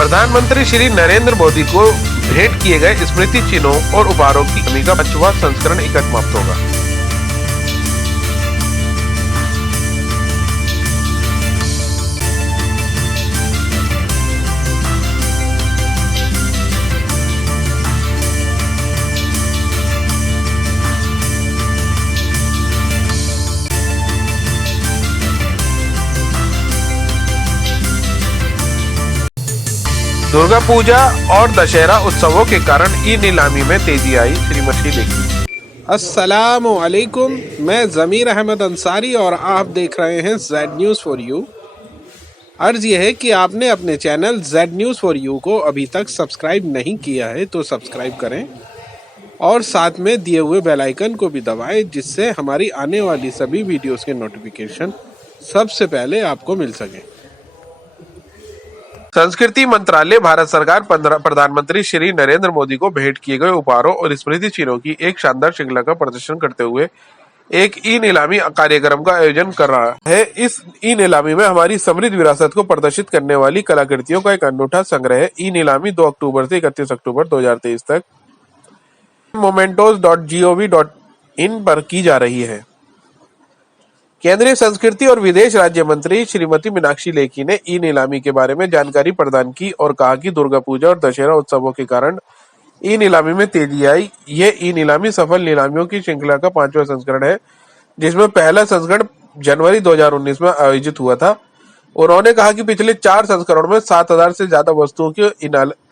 प्रधानमंत्री श्री नरेंद्र मोदी को भेंट किए गए स्मृति चिन्हों और उपहारों की कमी का 5वां संस्करण 31 समाप्त होगा। दुर्गा पूजा और दशहरा उत्सवों के कारण ई नीलामी में तेजी आई, श्रीमती लिखी। अस्सलामु अलैकुम, मैं ज़मीर अहमद अंसारी और आप देख रहे हैं जेड न्यूज़ फॉर यू। अर्ज़ यह है कि आपने अपने channel Z news for you को अभी तक सब्सक्राइब नहीं किया है तो सब्सक्राइब करें और साथ में दिए हुए बेल आइकन को भी दबाएं, जिससे हमारी आने वाली सभी वीडियोस के नोटिफिकेशन सबसे पहले आपको मिल सके। संस्कृति मंत्रालय भारत सरकार प्रधानमंत्री श्री नरेंद्र मोदी को भेंट किए गए उपहारों और स्मृति चिन्हों की एक शानदार श्रृंखला का प्रदर्शन करते हुए एक ई नीलामी कार्यक्रम का आयोजन कर रहा है। इस ई नीलामी में हमारी समृद्ध विरासत को प्रदर्शित करने वाली कलाकृतियों का एक अनूठा संग्रह है। ई नीलामी 2 अक्टूबर से 31 अक्टूबर 2023 तक momentos.gov.in पर की जा रही है। केंद्रीय संस्कृति और विदेश राज्य मंत्री श्रीमती मीनाक्षी लेखी ने ई नीलामी के बारे में जानकारी प्रदान की और कहा कि दुर्गा पूजा और दशहरा उत्सवों के कारण ई नीलामी में तेजी आई। ये ई नीलामी सफल नीलामियों की श्रृंखला का 5वां संस्करण है, जिसमें पहला संस्करण जनवरी 2019 में आयोजित हुआ था। उन्होंने कहा कि पिछले 4 संस्करणों में 7,000 से ज्यादा वस्तुओं को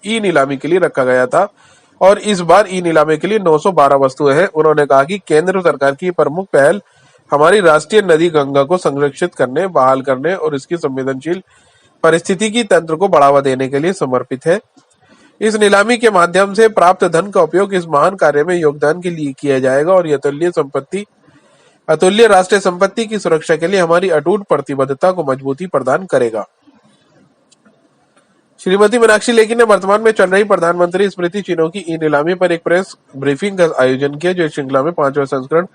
ई नीलामी के लिए रखा गया था और इस बार ई नीलामी के लिए 912 वस्तुएं हैं। उन्होंने कहा कि केंद्र सरकार की प्रमुख पहल हमारी राष्ट्रीय नदी गंगा को संरक्षित करने, बहाल करने और इसकी संवेदनशील पारिस्थितिकी तंत्र को बढ़ावा देने के लिए समर्पित है। इस नीलामी के माध्यम से प्राप्त धन का उपयोग इस महान कार्य में योगदान के लिए किया जाएगा और अतुल्य राष्ट्रीय संपत्ति की सुरक्षा के लिए हमारी अटूट प्रतिबद्धता को मजबूती प्रदान करेगा। श्रीमती मीनाक्षी लेखी ने वर्तमान में चल रही प्रधानमंत्री स्मृति चिन्हों की ई नीलामी पर एक प्रेस ब्रीफिंग का आयोजन किया, जो इस श्रृंखला में 5वां संस्करण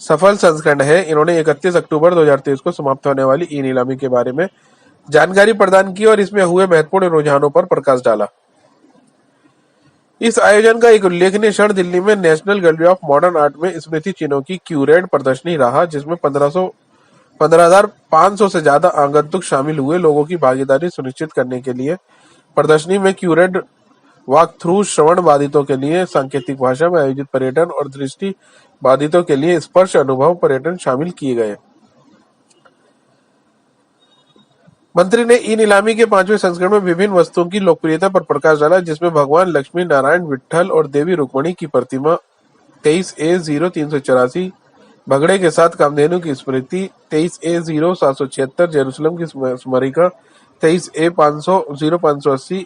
सफल संस्करण है। इन्होंने 31 अक्टूबर 2023 को समाप्त होने वाली ई नीलामी के बारे में जानकारी प्रदान की और इसमें हुए महत्वपूर्ण रुझानों पर प्रकाश डाला। इस आयोजन का एक उल्लेखनीय क्षण दिल्ली में national gallery of modern art में स्मृति चिन्हों की क्यूरेट प्रदर्शनी रहा, जिसमें 15,500 से ज्यादा आगंतुक शामिल हुए। लोगों की भागीदारी सुनिश्चित करने के लिए प्रदर्शनी में क्यूरेट वॉक थ्रू, श्रवण बाधितों के लिए सांकेतिक भाषा में आयोजित पर्यटन और दृष्टि बाधितों के लिए स्पर्श अनुभव पर्यटन शामिल किए गए। मंत्री ने ई नीलामी के 5वें संस्करण में विभिन्न वस्तुओं की लोकप्रियता पर प्रकाश डाला, जिसमें भगवान लक्ष्मी नारायण, विट्ठल और देवी रुक्मणी की प्रतिमा 23A0384, भगड़े के साथ कामधेनु की स्मृति 23A0776, जेरूसलम की स्मरिका 23A580,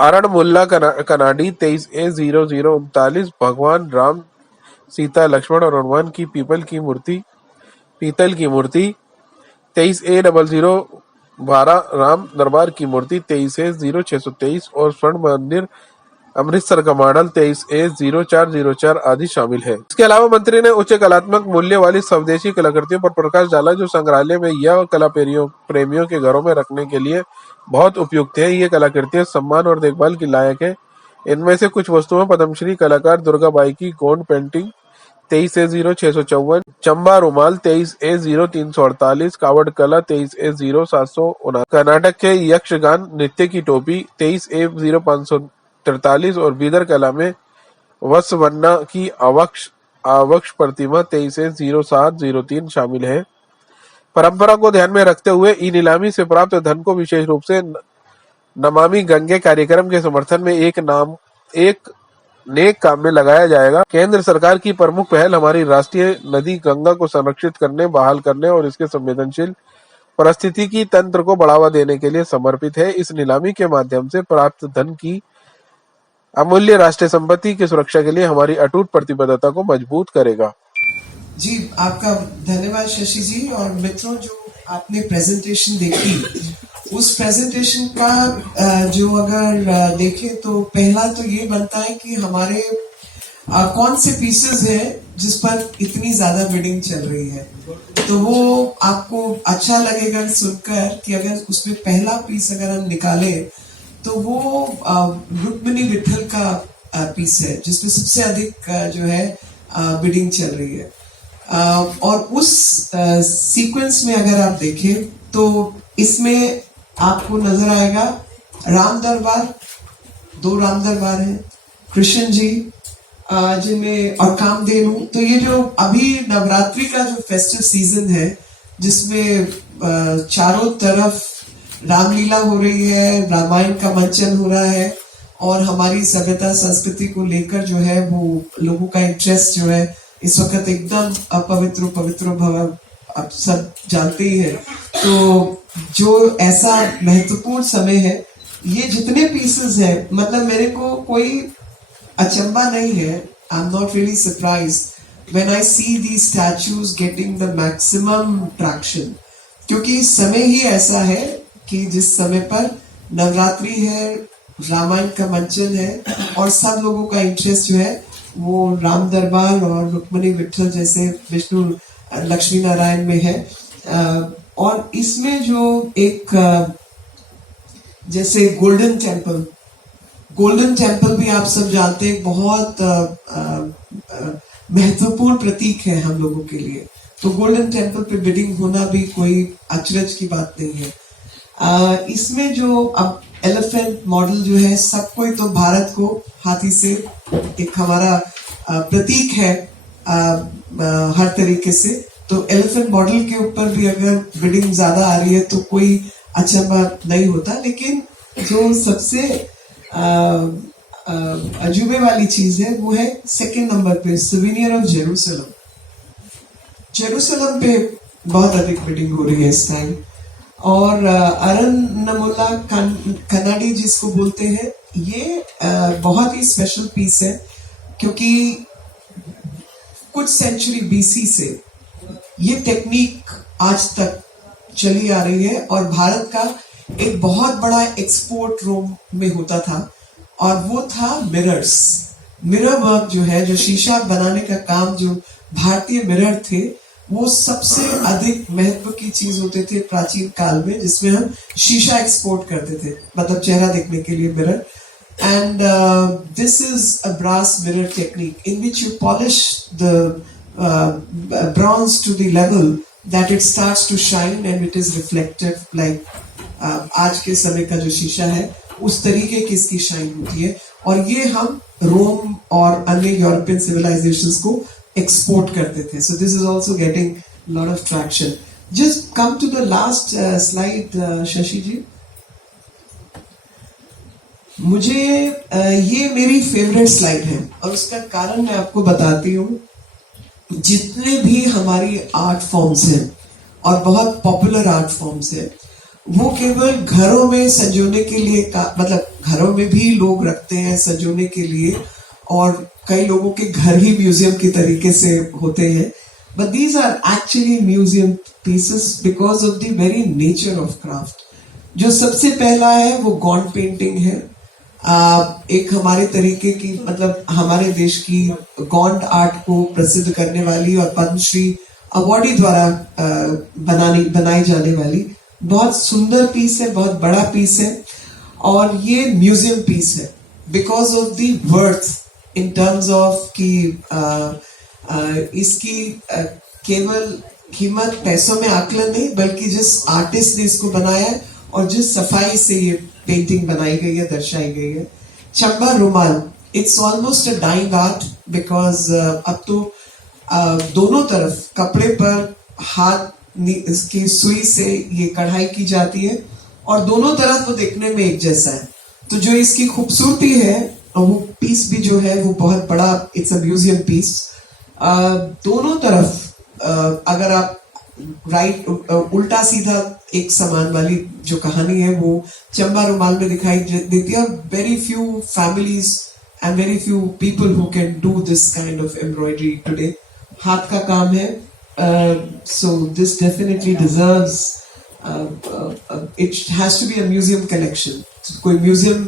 आरण मुल्ला कनाडी 23A0039, भगवान राम, सीता, लक्ष्मण और हनुमान की पीतल की मूर्ति 23A0012, राम दरबार की मूर्ति 23A0623 और स्वर्ण मंदिर अमृतसर का मॉडल 23A0404 आदि शामिल है। इसके अलावा मंत्री ने उच्च कलात्मक मूल्य वाली स्वदेशी कलाकृतियों पर प्रकाश डाला, जो संग्रहालय में या कला प्रेमियों के घरों में रखने के लिए बहुत उपयुक्त है। ये कलाकृतियां सम्मान और देखभाल की लायक है। इनमें से कुछ वस्तुओं पद्मश्री कलाकार दुर्गा बाई की गोंड पेंटिंग 23A0654, चंबा रुमाल 23A0348, कावड़ कला 23A0749, कर्नाटक के यक्षगान नृत्य की टोपी 23A0543 और बीदर कला में वसवन्ना की आवक्ष प्रतिमा 23A0703 शामिल है। परंपरा को ध्यान में रखते हुए ई नीलामी से प्राप्त धन को विशेष रूप से नमामि गंगे कार्यक्रम के समर्थन में एक नेक काम में लगाया जाएगा। केंद्र सरकार की प्रमुख पहल हमारी राष्ट्रीय नदी गंगा को संरक्षित करने, बहाल करने और इसके संवेदनशील पारिस्थितिकी तंत्र को बढ़ावा देने के लिए समर्पित है। इस नीलामी के माध्यम से प्राप्त धन की अमूल्य राष्ट्रीय संपत्ति की सुरक्षा के लिए हमारी अटूट प्रतिबद्धता को मजबूत करेगा। जी, आपका धन्यवाद शशि जी। और मित्रों, जो आपने प्रेजेंटेशन देखी, उस प्रेजेंटेशन का जो अगर देखें तो पहला तो ये बनता है कि हमारे कौन से पीसेस हैं जिस पर इतनी ज्यादा बिडिंग चल रही है, तो वो आपको अच्छा लगेगा सुनकर कि अगर उसमें पहला पीस अगर हम निकाले तो वो रुक्मिणी विट्ठल का पीस है जिसमें सबसे अधिक जो है बिडिंग चल रही है। और उस सीक्वेंस में अगर आप देखें तो इसमें आपको नजर आएगा राम दरबार, 2 राम दरबार हैं, कृष्ण जी जिनमें और कामधेनु। तो ये जो अभी नवरात्रि का जो फेस्टिव सीजन है जिसमें चारों तरफ रामलीला हो रही है, रामायण का मंचन हो रहा है और हमारी सभ्यता संस्कृति को लेकर जो है वो लोगों का इंटरेस्ट जो है इस वक्त एकदम पवित्र भव, आप सब जानते ही है। तो जो ऐसा महत्वपूर्ण समय है, ये जितने पीसेस है, मतलब मेरे को कोई अचंबा नहीं है, I am not really surprised when I see these statues getting the maximum traction, क्योंकि समय ही ऐसा है कि जिस समय पर नवरात्रि है, रामायण का मंचन है और सब लोगों का इंटरेस्ट जो है वो राम दरबार और रुक्मिणी विट्ठल जैसे विष्णु लक्ष्मी नारायण में है। और इसमें जो एक जैसे गोल्डन टेम्पल भी आप सब जानते हैं बहुत महत्वपूर्ण प्रतीक है हम लोगों के लिए। तो गोल्डन टेम्पल पे बिडिंग होना भी कोई अचरज की बात नहीं है। इसमें जो अब एलिफेंट मॉडल जो है, सब कोई तो भारत को हाथी से एक हमारा प्रतीक है हर तरीके से। तो एलिफेंट मॉडल के ऊपर भी अगर बिडिंग ज्यादा आ रही है तो कोई अचंभा नहीं होता। लेकिन जो सबसे अजूबे वाली चीज है वो है सेकंड नंबर पे सुवेनियर ऑफ जेरूसलम पे बहुत अधिक बिडिंग हो रही है इस टाइम। और अरनमुला कनाडी जिसको बोलते हैं, ये बहुत ही स्पेशल पीस है क्योंकि कुछ सेंचुरी बीसी से ये टेक्निक आज तक चली आ रही है और भारत का एक बहुत बड़ा एक्सपोर्ट रोम में होता था और वो था मिरर वर्क जो है, जो शीशा बनाने का काम, जो भारतीय मिरर थे वो सबसे अधिक महत्व की चीज होते थे प्राचीन काल में, जिसमें हम शीशा एक्सपोर्ट करते थे, मतलब चेहरा देखने के लिए mirror. And this is a brass mirror technique in which you polish the bronze to the level that it starts to shine and it is reflected like आज के समय का जो शीशा है उस तरीके की इसकी शाइन होती है। और ये हम रोम और अन्य यूरोपियन सिविलाइजेशंस को एक्सपोर्ट करते थे। So this is also getting lot of traction. Just come to the last slide Shashi ji. मुझे ये मेरी फेवरेट स्लाइड है और उसका कारण मैं आपको बताती हूँ। जितने भी हमारी आर्ट फॉर्म्स हैं और बहुत पॉपुलर आर्ट फॉर्म्स हैं, वो केवल घरों में संजोने के लिए मतलब घरों में भी लोग रखते हैं संजोने के लिए और कई लोगों के घर ही म्यूजियम की तरीके से होते हैं। But these are actually museum pieces because of the very nature of craft. जो सबसे पहला है वो गॉन्ड पेंटिंग है, एक हमारे तरीके की, मतलब हमारे देश की गॉन्ड आर्ट को प्रसिद्ध करने वाली और पद्मश्री अवार्डी द्वारा बनाई जाने वाली बहुत सुंदर पीस है, बहुत बड़ा पीस है और ये म्यूजियम पीस है because of the worth in terms of कि इसकी केवल कीमत पैसों में आकलन नहीं, बल्कि जिस आर्टिस्ट ने इसको बनाया है और जिस सफाई से ये पेंटिंग बनाई गई है, दर्शाई गई है। चंबा रुमाल, it's almost a dying art because अब तो दोनों तरफ कपड़े पर हाथ इसकी सुई से ये कढ़ाई की जाती है और दोनों तरफ वो देखने में एक जैसा है। तो जो इसकी खूबसूरती है वो पीस भी जो है वो बहुत बड़ा, इट्स अ म्यूजियम पीस। दोनों तरफ अगर आप राइट उल्टा सीधा एक समान वाली जो कहानी है वो चंबा रुमाल में दिखाई देती है। Very few families and very few people who can do this kind of embroidery today. हाथ का काम है, so this definitely deserves it has to be a museum collection। कोई म्यूजियम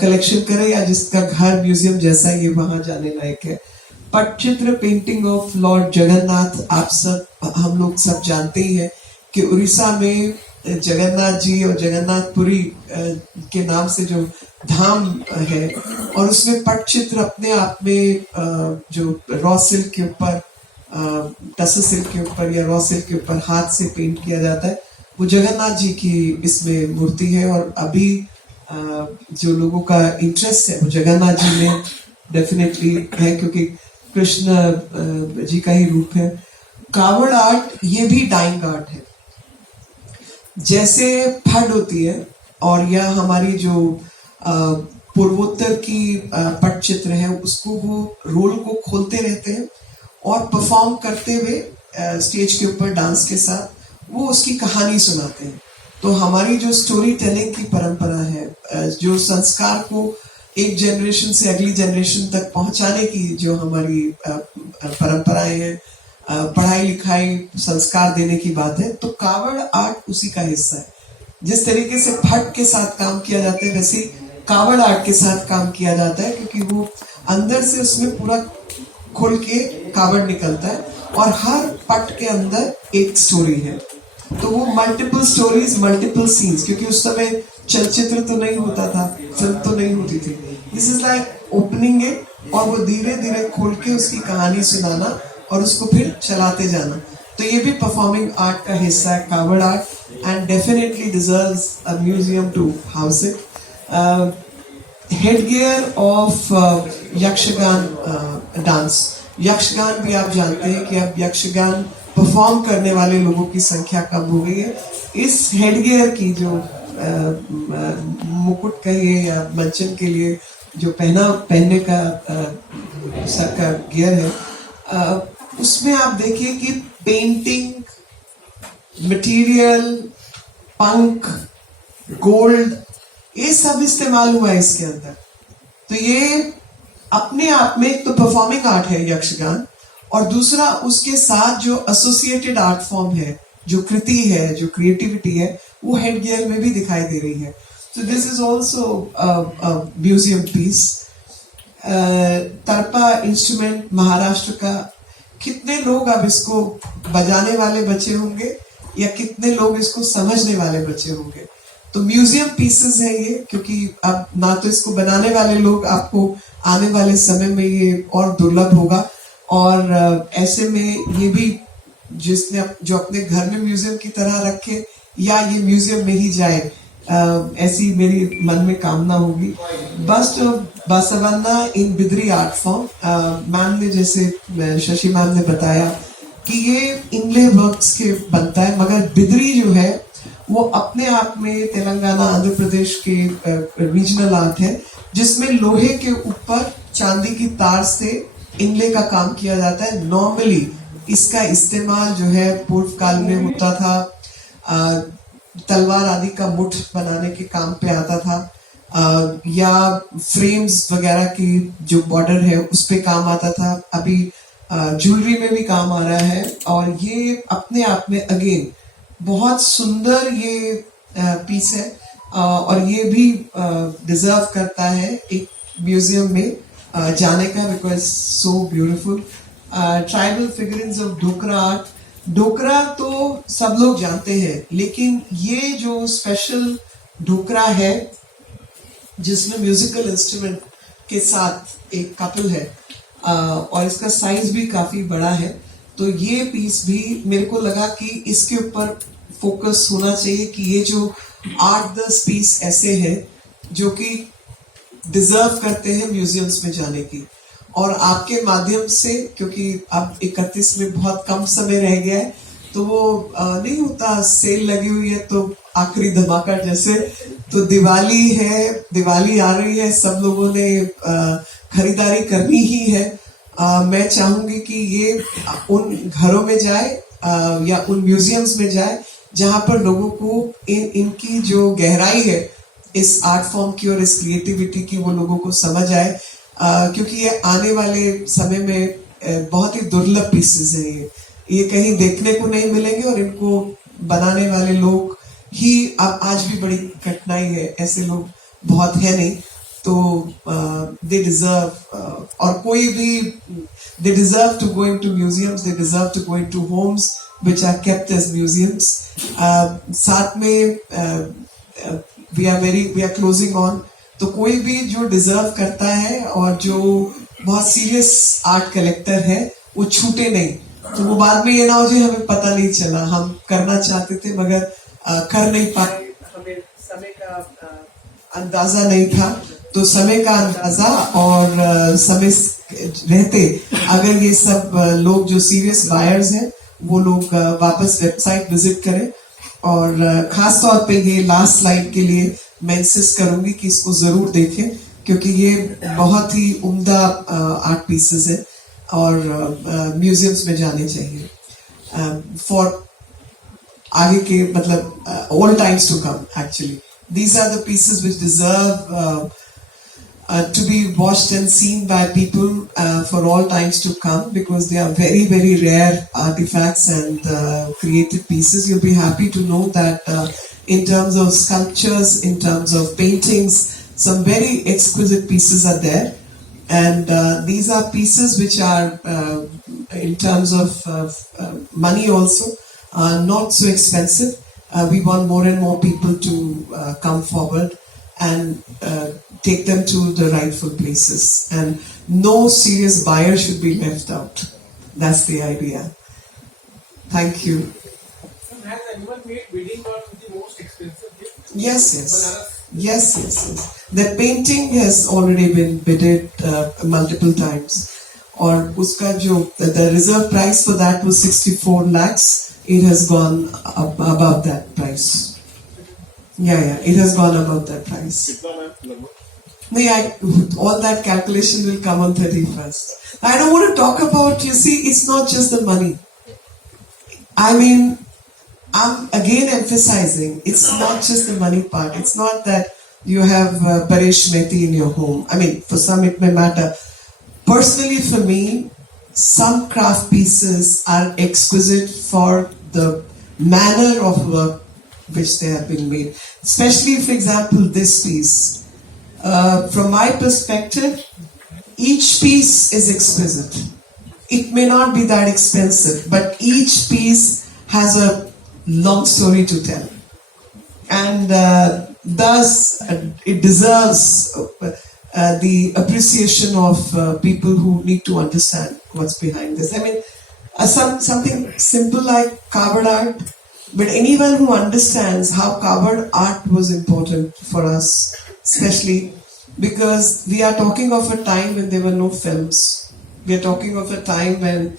कलेक्शन करे या जिसका घर म्यूजियम जैसा ये वहां जाने लायक है। Pattachitra painting of lord Jagannath. आप सब हम लोग सब जानते ही हैं कि उड़ीसा में जगन्नाथ जी और जगन्नाथपुरी के नाम से जो धाम है, और उसमें पटचित्र अपने आप में जो रॉ सिल्क के ऊपर, टसर सिल्क के ऊपर या रॉ सिल्क के ऊपर हाथ से पेंट किया जाता है, वो जगन्नाथ जी की इसमें मूर्ति है। और अभी जो लोगों का इंटरेस्ट है वो जगन्नाथ जी में डेफिनेटली है, क्योंकि कृष्ण जी का ही रूप है। कावड़ आर्ट ये भी डाइंग आर्ट है। जैसे फड होती है और यह हमारी जो पूर्वोत्तर की पटचित्र है, उसको वो रोल को खोलते रहते हैं और परफॉर्म करते हुए स्टेज के ऊपर डांस के साथ वो उसकी कहानी सुनाते हैं। तो हमारी जो स्टोरी टेलिंग की परंपरा है, जो संस्कार को एक जनरेशन से अगली जनरेशन तक पहुंचाने की जो हमारी परंपराएं हैं, पढ़ाई लिखाई संस्कार देने की बात है, तो कावड़ आर्ट उसी का हिस्सा है। जिस तरीके से फट के साथ काम किया जाता है, वैसे कावड़ आर्ट के साथ काम किया जाता है, क्योंकि वो अंदर से उसमें पूरा खुल के कावड़ निकलता है और हर पट के अंदर एक स्टोरी है। तो वो मल्टीपल स्टोरीज, मल्टीपल सीन्स, क्योंकि उस समय चलचित्र तो नहीं होता था, फिल्म तो नहीं होती थी। This is like opening it और वो धीरे धीरे खोल के उसकी कहानी सुनाना और उसको फिर चलाते जाना। तो ये भी परफॉर्मिंग आर्ट का हिस्सा है, Kavad art, and definitely deserves a museum to house it. Headgear of Yakshagana dance. Yakshagana भी आप जानते हैं कि अब यक्षगान परफॉर्म करने वाले लोगों की संख्या कम हो गई है। इस हेडगियर की जो मुकुट कहिए या मंचन के लिए जो पहनने का सर का गियर है, उसमें आप देखिए कि पेंटिंग मटेरियल, पंख, गोल्ड, ये सब इस्तेमाल हुआ है इसके अंदर। तो ये अपने आप में एक तो परफॉर्मिंग आर्ट है यक्षगान, और दूसरा उसके साथ जो एसोसिएटेड आर्ट फॉर्म है, जो कृति है, जो क्रिएटिविटी है, वो हेडगियर में भी दिखाई दे रही है। So this is also a museum piece. Tarpa instrument Maharashtra का, कितने लोग अब इसको बजाने वाले बचे होंगे या कितने लोग इसको समझने वाले बचे होंगे। तो म्यूजियम पीसेस है ये, क्योंकि अब ना तो इसको बनाने वाले लोग, आपको आने वाले समय में ये और दुर्लभ होगा, और ऐसे में ये भी जिसने जो अपने घर में म्यूजियम की तरह रखे या ये म्यूजियम में ही जाए, ऐसी मेरी मन में कामना होगी। Bust of Basavanna in Bidri art form. Ma'am ने, जैसे शशि मैम ने बताया कि ये इंग्ले वर्क्स के बनता है, मगर बिदरी जो है वो अपने आप में तेलंगाना आंध्र प्रदेश के रीजनल आर्ट है, जिसमें लोहे के ऊपर चांदी की तार से इंग्ले का काम किया जाता है। नॉर्मली इसका इस्तेमाल जो है पूर्व काल में होता था, तलवार आदि का मुठ बनाने के काम पे आता था, या फ्रेम्स वगैरह की जो बॉर्डर है उस पे काम आता था। अभी ज्वेलरी में भी काम आ रहा है, और ये अपने आप में अगेन बहुत सुंदर ये पीस है, और ये भी डिजर्व करता है एक म्यूजियम में जाने का, because so beautiful. Tribal figurings of Dokra art. Dokra तो सब लोग जानते हैं, लेकिन ये जो स्पेशल डोकरा है जिसमें म्यूजिकल इंस्ट्रूमेंट के साथ एक कपल है, और इसका साइज भी काफी बड़ा है, तो ये पीस भी मेरे को लगा कि इसके ऊपर फोकस होना चाहिए कि ये जो 8-10 पीस ऐसे हैं जो कि डिजर्व करते हैं म्यूजियम्स में जाने की। और आपके माध्यम से, क्योंकि अब 31 में बहुत कम समय रह गया है, तो वो नहीं होता सेल लगी हुई है तो आखिरी धमाका जैसे, तो दिवाली है, दिवाली आ रही है, सब लोगों ने खरीदारी करनी ही है। मैं चाहूंगी कि ये उन घरों में जाए या उन म्यूजियम्स में जाए जहां पर लोगों को इनकी जो गहराई है इस आर्ट फॉर्म की और इस क्रिएटिविटी की, वो लोगों को समझ आए, क्योंकि ये आने वाले समय में बहुत ही दुर्लभ पीसेस है। ये कहीं देखने को नहीं मिलेंगे, और इनको बनाने वाले लोग ही अब आज भी बड़ी कठिनाई है, ऐसे लोग बहुत है नहीं। तो दे डिजर्व और कोई भी they deserve to go into museums, they deserve to go into homes which are kept as museums. साथ में we are closing on. तो कोई भी जो डिजर्व करता है और जो बहुत सीरियस आर्ट कलेक्टर है वो छूटे नहीं, तो वो बाद में ये ना हो जाए हमें पता नहीं चला, हम करना चाहते थे मगर कर नहीं पाए, हमें समय का अंदाजा नहीं था। तो समय का अंदाजा और समय रहते अगर ये सब लोग जो सीरियस बायर्स हैं वो लोग वापस वेबसाइट विजिट करें, और खास तौर पे ये लास्ट स्लाइड के लिए मैं इंसिस्ट करूंगी कि इसको जरूर देखें, क्योंकि ये बहुत ही उम्दा आर्ट पीसेस है और म्यूजियम्स में जाने चाहिए फॉर आगे के मतलब all times to come. Actually these are the pieces which deserve to be watched and seen by people for all times to come, because they are very, very rare artifacts and creative pieces. You'll be happy to know that in terms of sculptures, in terms of paintings, some very exquisite pieces are there, and these are pieces which are in terms of money also not so expensive. We want more and more people to come forward and take them to the rightful places, and no serious buyer should be left out. That's the idea. Thank you. Has anyone made bidding on the most expensive gift? Yes. That painting has already been bidded multiple times, और उसका जो the reserve price for that was 64 lakhs. It has gone above that price. Yeah, it has gone above that price. All that calculation will come on 31st. I don't want to talk about, you see, it's not just the money. I mean, I'm again emphasizing, it's not just the money part. It's not that you have Paresh Mehti in your home. I mean, for some it may matter. Personally, for me, some craft pieces are exquisite for the manner of work which they have been made. Especially, for example, this piece. From my perspective, each piece is exquisite. It may not be that expensive, but each piece has a long story to tell. And thus, it deserves the appreciation of people who need to understand what's behind this. I mean, something simple like covered art, but anyone who understands how covered art was important for us, especially because we are talking of a time when there were no films. We are talking of a time when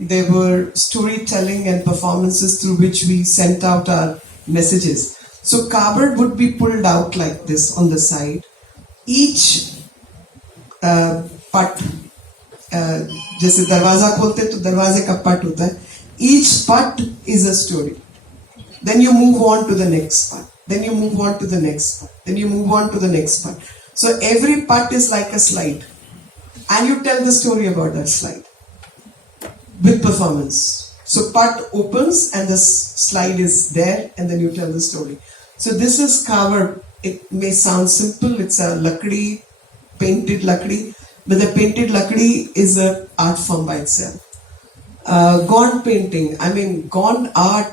there were storytelling and performances through which we sent out our messages. So covered would be pulled out like this on the side. Each पट, जैसे दरवाजा खोलते तो दरवाजे का पट होता है, each पट is a story. Then you move on to the next part, then you move on to the next part, then you move on to the next part. So every part is like a slide, and you tell the story about that slide with performance. So part opens and the slide is there, and then you tell the story. So this is covered. It may sound simple, it's a lakdi, painted lakdi, but the painted lakdi is an art form by itself. Gaunt painting, I mean gaunt art,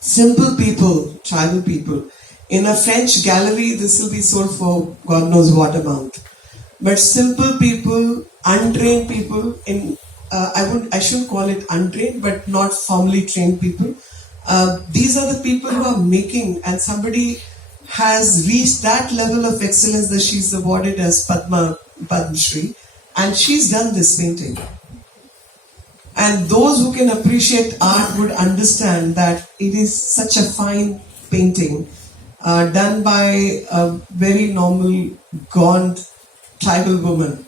simple people, tribal people. In a French gallery, this will be sold for God knows what amount. But simple people, untrained people, I shouldn't call it untrained, but not formally trained people. These are the people who are making, and somebody has reached that level of excellence that she's awarded as Padma Shri, and she's done this painting. And those who can appreciate art would understand that it is such a fine painting done by a very normal, gaunt tribal woman.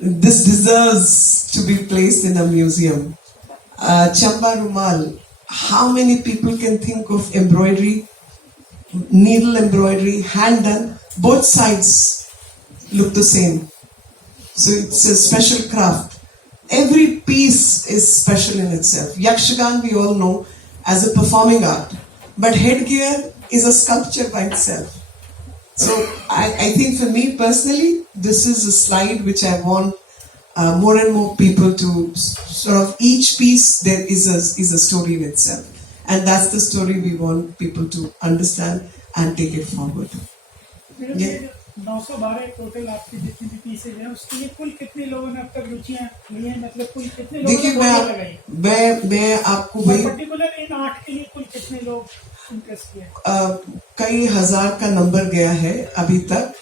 This deserves to be placed in a museum. Chamba Rumal, how many people can think of embroidery, needle embroidery, hand done, both sides look the same. So it's a special craft. Every piece is special in itself. Yakshagan we all know as a performing art, but headgear is a sculpture by itself. So I think for me personally, this is a slide which I want more and more people to sort of, each piece there is a story in itself, and that's the story we want people to understand and take it forward. Yeah. 912 total आपकी जितनी भी pieces हैं उसके लिए कुल कितने लोगों ने अब तक रुचियां ली हैं, मतलब कुल कितने लोगों देखिए, ने बोली लगाई? मैं आपको वही पर्टिकुलर इन 8 के लिए कुल कितने लोग इंटरेस्ट किए? कई हजार का नंबर गया है अभी तक,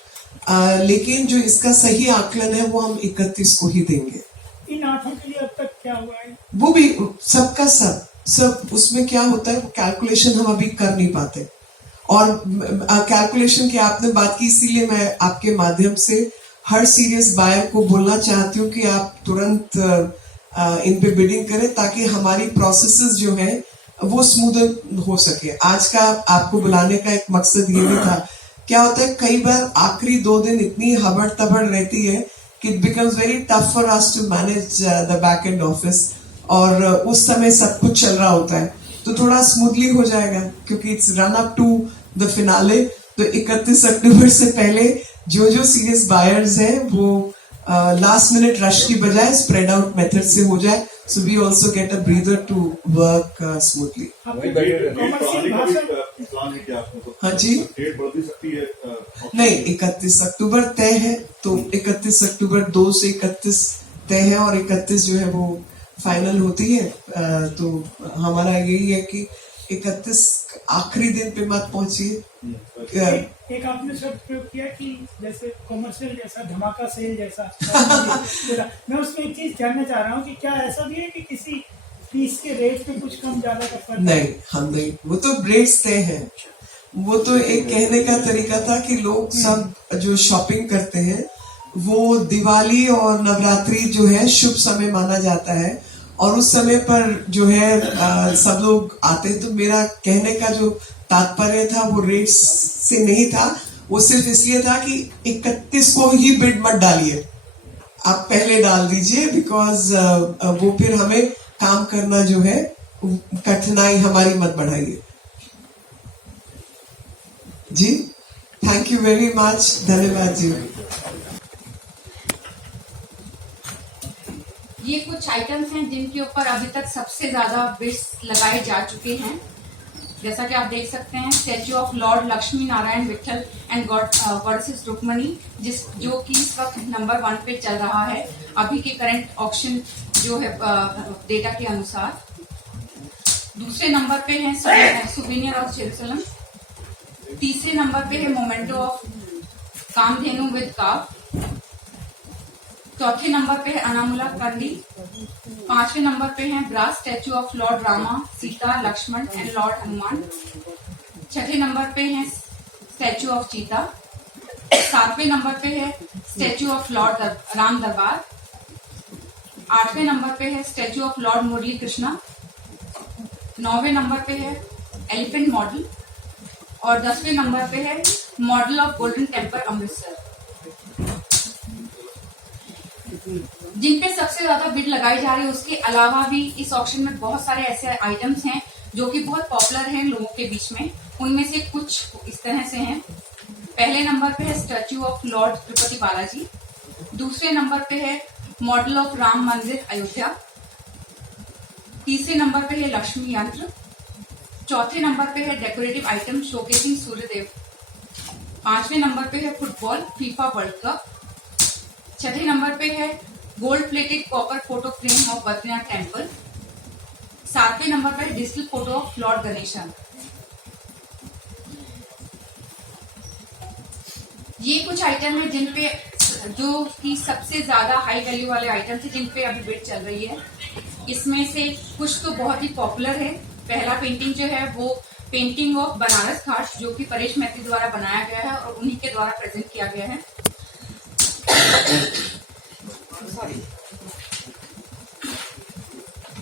लेकिन जो इसका सही आकलन है वो हम 31 को ही देंगे। इन 8 के लिए अब तक क्या हुआ है? वो भी सबका सब उसमें क्या होता है, कैलकुलेशन हम अभी कर नहीं पाते, और कैलकुलेशन की आपने बात की, इसीलिए मैं आपके माध्यम से हर सीरियस बायर को बोलना चाहती हूँ कि आप तुरंत इन पे बिडिंग करें, ताकि हमारी प्रोसेसेस जो है वो स्मूथ हो सके। आज का आपको बुलाने का एक मकसद ये भी था। क्या होता है, कई बार आखिरी 2 दिन इतनी हबड़ तबड़ रहती है कि it becomes very tough for us to manage the back end office, और उस समय सब कुछ चल रहा होता है, तो थोड़ा स्मूथली हो जाएगा, क्योंकि it's run up to the finale. तो 31 अक्टूबर से पहले जो सीरियस बायर्स हैं वो लास्ट मिनट रश की बजाय स्प्रेड आउट मेथड से हो जाए, so we also get a breather to work smoothly. हाँ जी, डेट बढ़ भी सकती है? नहीं, 31 अक्टूबर तय है, तो 31 अक्टूबर 2 से 31 तय है, और 31 जो है वो फाइनल होती है। तो हमारा यही है कि 31 आखिरी दिन पे मत पहुंचिए। एक आपने शब्द प्रयोग किया कि जैसे कॉमर्शियल जैसा, धमाका सेल जैसा मैं उसमें एक चीज जानना चाह रहा हूँ कि क्या ऐसा भी है कि किसी पीस के रेट पे कुछ कम ज्यादा का फर्क? नहीं, हम नहीं, वो तो रेट्स तय है। वो तो एक कहने का तरीका था कि लोग सब जो शॉपिंग करते हैं वो दिवाली और नवरात्रि जो है शुभ समय माना जाता है, और उस समय पर जो है सब लोग आते हैं। तो मेरा कहने का जो तात्पर्य था वो रेट्स से नहीं था, वो सिर्फ इसलिए था कि 31 को ही बिड मत डालिए, आप पहले डाल दीजिए, बिकॉज वो फिर हमें काम करना जो है कठिनाई हमारी मत बढ़ाइए। जी, थैंक यू वेरी मच, धन्यवाद जी। ये कुछ आइटम्स हैं जिनके ऊपर अभी तक सबसे ज्यादा बिड्स लगाए जा चुके हैं। जैसा कि आप देख सकते हैं, statue of lord Lakshmi Narayan Vithal and goddess Rukmini, जो कि इस वक्त नंबर 1 पे चल रहा है अभी के करंट ऑक्शन जो है डेटा के अनुसार। दूसरे नंबर पे है सुवेनियर ऑफ जेरूसलम। तीसरे नंबर पे है मोमेंटो ऑफ कामधेनु विद काव। चौथे नंबर पे है अनामुला करली। पांचवें नंबर पे है brass statue of lord Rama, Sita, Lakshman and lord Hanuman. छठे नंबर पे है स्टैच्यू ऑफ चीता। सातवें नंबर पे है स्टैच्यू ऑफ लॉर्ड राम दरबार। आठवें नंबर पे है statue of Lord Murli Krishna. 9वें नंबर पे है एलिफेंट मॉडल, और 10वें नंबर पे है model of Golden Temple Amritsar. जिन पे सबसे ज्यादा बिड लगाई जा रही है, उसके अलावा भी इस ऑक्शन में बहुत सारे ऐसे आइटम्स हैं जो कि बहुत पॉपुलर हैं लोगों के बीच में। उनमें से कुछ इस तरह से हैं। पहले नंबर पे है statue of Lord Tirupati Balaji. दूसरे नंबर पे है मॉडल ऑफ राम मंदिर अयोध्या। तीसरे नंबर पे है लक्ष्मी यंत्र। चौथे नंबर पे है डेकोरेटिव आइटम शोकेसिंग सूर्यदेव। पांचवें नंबर पे है फुटबॉल फीफा वर्ल्ड कप। छठे नंबर पे है gold plated copper photo frame of Badrinath temple. सातवें नंबर पे है digital photo of Lord Ganesha. ये कुछ आइटम है जिन पे जो कि सबसे ज्यादा हाई वैल्यू वाले आइटम थे, जिन पे अभी बिड चल रही है। इसमें से कुछ तो बहुत ही पॉपुलर है। पहला पेंटिंग जो है वो पेंटिंग ऑफ बनारस घाट, जो कि परेश मैत्री द्वारा बनाया गया है और उन्हीं के द्वारा प्रेजेंट किया गया है।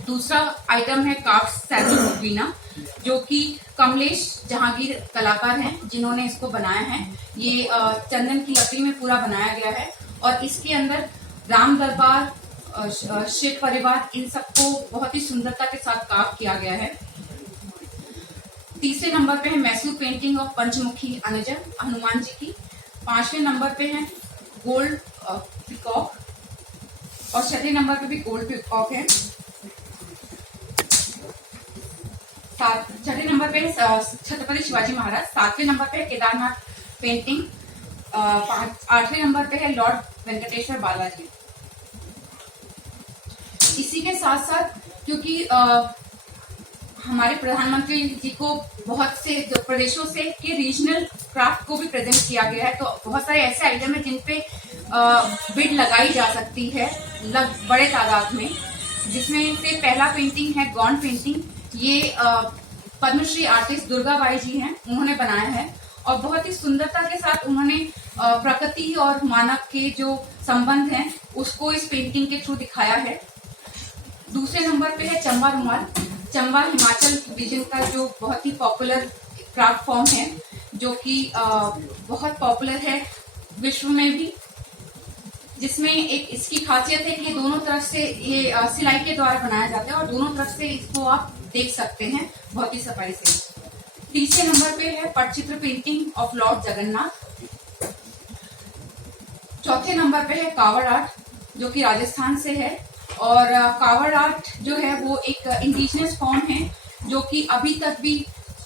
दूसरा आइटम है कार्व सैलून वीना, जो कि कमलेश जहांगीर कलाकार हैं जिन्होंने इसको बनाया है। ये चंदन की लकड़ी में पूरा बनाया गया है, और इसके अंदर राम दरबार, शिव परिवार, इन सबको बहुत ही सुंदरता के साथ कार्व किया गया है। तीसरे नंबर पे है मैसूर पेंटिंग ऑफ पंचमुखी अनुज हनुमान जी की। 5वें नंबर पे है गोल्ड पीकॉक और 6ठे नंबर पे भी गोल्ड पीकॉक है। 6ठे नंबर पे छत्रपति शिवाजी महाराज। 7वें नंबर पे केदारनाथ पेंटिंग। 8वें नंबर पे है लॉर्ड वेंकटेश्वर बालाजी। इसी के साथ साथ क्योंकि हमारे प्रधानमंत्री जी को बहुत से प्रदेशों से के रीजनल क्राफ्ट को भी प्रेजेंट किया गया है, तो बहुत सारे ऐसे आइटम है जिन पे बिड लगाई जा सकती है बड़े तादाद में, जिसमें से पहला पेंटिंग है गॉन पेंटिंग। ये पद्मश्री आर्टिस्ट दुर्गाबाई जी हैं, उन्होंने बनाया है और बहुत ही सुंदरता के साथ उन्होंने प्रकृति और मानव के जो संबंध हैं उसको इस पेंटिंग के थ्रू दिखाया है। दूसरे नंबर पे है चंबा रुमाल। चंबा हिमाचल रीजन का जो बहुत ही पॉपुलर क्राफ्ट फॉर्म है, जो कि बहुत पॉपुलर है विश्व में भी, जिसमें एक इसकी खासियत है कि दोनों तरफ से ये सिलाई के द्वारा बनाया जाता है और दोनों तरफ से इसको आप देख सकते हैं बहुत ही सफाई से। तीसरे नंबर पे है Pattachitra painting of lord Jagannath. चौथे नंबर पे है कावड़ आर्ट जो कि राजस्थान से है, और कावड़ आर्ट जो है वो एक इंडिजिनस फॉर्म है जो कि अभी तक भी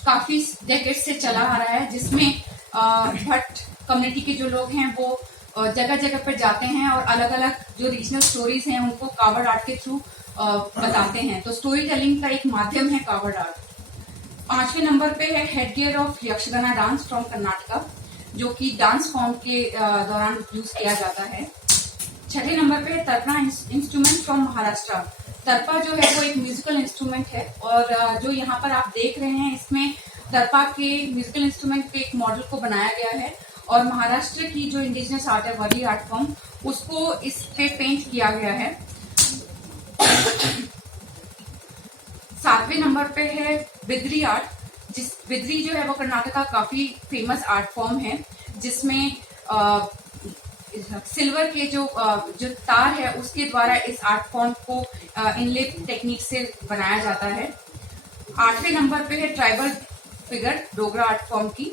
काफी डेकेड से चला आ रहा है, जिसमें भट्ट कम्युनिटी के जो लोग हैं वो जगह जगह पर जाते हैं और अलग अलग जो रीजनल स्टोरीज हैं उनको कावड़ आर्ट के थ्रू बताते हैं। तो स्टोरी टेलिंग का एक माध्यम है कावड़ आर्ट। 5वें नंबर पे है headgear of Yakshagana dance from Karnataka, जो कि डांस फॉर्म के दौरान यूज किया जाता है। 6ठे नंबर पे तरपा इंस्ट्रूमेंट फ्रॉम महाराष्ट्र। तरपा जो है वो एक म्यूजिकल इंस्ट्रूमेंट है और जो यहाँ पर आप देख रहे हैं इसमें तरपा के म्यूजिकल इंस्ट्रूमेंट के एक मॉडल को बनाया गया है और महाराष्ट्र की जो इंडिजिनस आर्ट है वर्ली आर्ट फॉर्म उसको इस पे पेंट किया गया है। 7वें नंबर पे है बिद्री आर्ट। बिद्री जो है वो कर्नाटक का काफी फेमस आर्ट फॉर्म है, जिसमें सिल्वर के जो तार है उसके द्वारा इस आर्ट फॉर्म को इनले टेक्निक से बनाया जाता है। 8वें नंबर पे है tribal figure Dogra art form की।